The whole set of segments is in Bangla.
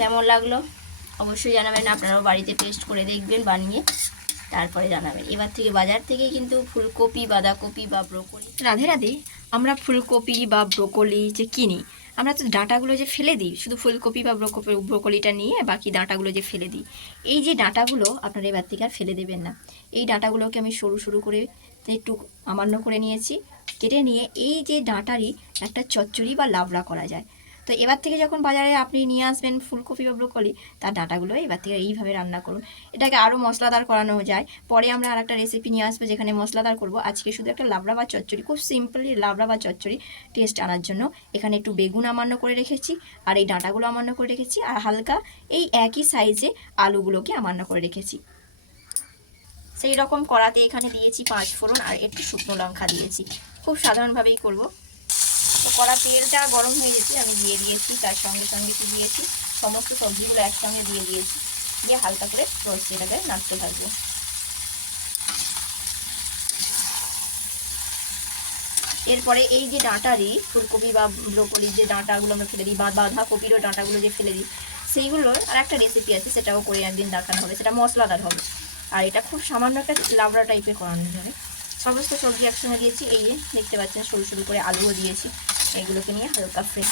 কেমন লাগলো অবশ্যই জানাবেন। আপনারাও বাড়িতে টেস্ট করে দেখবেন বানিয়ে, তারপরে জানাবেন। এবার থেকে বাজার থেকে কিন্তু ফুলকপি, বাঁধাকপি বা ব্রোকলি, রাধে রাধে, আমরা ফুলকপি বা ব্রোকলি যে কিনি, আমরা তো ডাঁটাগুলো যে ফেলে দিই, শুধু ফুলকপি বা ব্রোকলিটা নিয়ে বাকি ডাঁটাগুলো যে ফেলে দিই, এই যে ডাঁটাগুলো আপনারা এবার থেকে আর ফেলে দেবেন না। এই ডাঁটাগুলোকে আমি সরু সরু করে একটু আমান্য করে নিয়েছি, কেটে নিয়ে এই যে ডাঁটারই একটা চচ্চড়ি বা লাবড়া করা যায়। তো এবার থেকে যখন বাজারে আপনি নিয়ে আসবেন ফুলকপি বা ব্রোকলি, তার ডাঁটাগুলো এবার থেকে এইভাবে রান্না করুন। এটাকে আরও মশলাদার করানো যায়, পরে আমরা আর একটা রেসিপি নিয়ে আসবো যেখানে মশলাদার করব। আজকে শুধু একটা লাবড়া বা চচ্চড়ি, খুব সিম্পলি লাবড়া বা চচ্চড়ি টেস্ট আনার জন্য এখানে একটু বেগুন আমান্য করে রেখেছি, আর এই ডাঁটাগুলো আমান্য করে রেখেছি, আর হালকা এই একই সাইজে আলুগুলোকে আমান্য করে রেখেছি। সেই রকম কড়াতে এখানে দিয়েছি 5 ফোড়ন আর একটু শুকনো লঙ্কা দিয়েছি। খুব সাধারণভাবেই করব। তো কড়া তেলটা গরম হয়ে গেছে, আমি দিয়ে দিয়েছি, তার সঙ্গে সঙ্গে কি দিয়েছি, সমস্ত সবজিগুলো একসঙ্গে দিয়ে দিয়েছি, দিয়ে হালকা করে এটাকে নাড়তে থাকবো। এরপরে এই যে ডাঁটারই ফুলকপি বা ব্রোকলির যে ডাঁটাগুলো আমরা ফেলে দিই, বা বাঁধাকপিরও ডাঁটাগুলো যে ফেলে দিই, সেইগুলোর আর একটা রেসিপি আছে, সেটাও করে একদিন দেখানো হবে, সেটা মশলাদার হবে। আর এটা খুব সামান্য একটা লাবড়া টাইপের করানো যাবে। সমস্ত সবজি একসঙ্গে দিয়েছি, এই যে দেখতে পাচ্ছেন সরু সরু করে আলুও দিয়েছি, এইগুলোকে নিয়ে হালকা ফ্রাই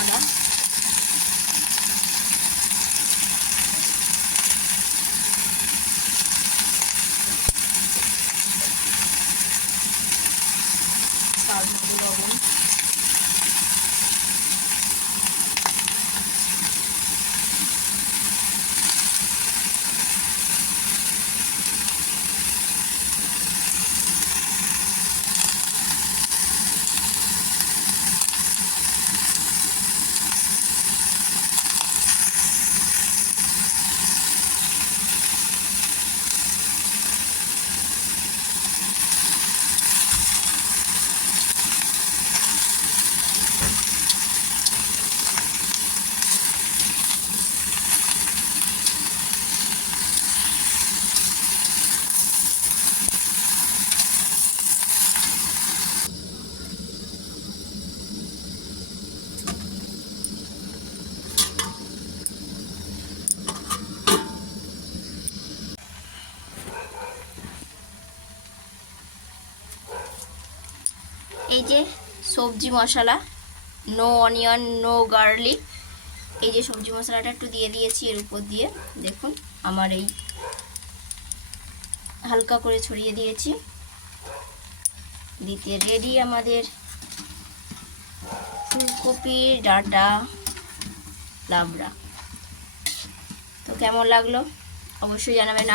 আদা, স্বাদ মতো লবণ, এই যে সবজি মশলা, নো অনিয়ন, নো গার্লিক, এই যে সবজি মশলাটা একটু দিয়ে দিয়েছি এর উপর দিয়ে, দেখুন আমার এই হালকা করে ছড়িয়ে দিয়েছি। দিতে রেডি আমাদের ফুলকপির ডাঁটা লাবড়া। তো কেমন লাগলো অবশ্যই জানাবেন।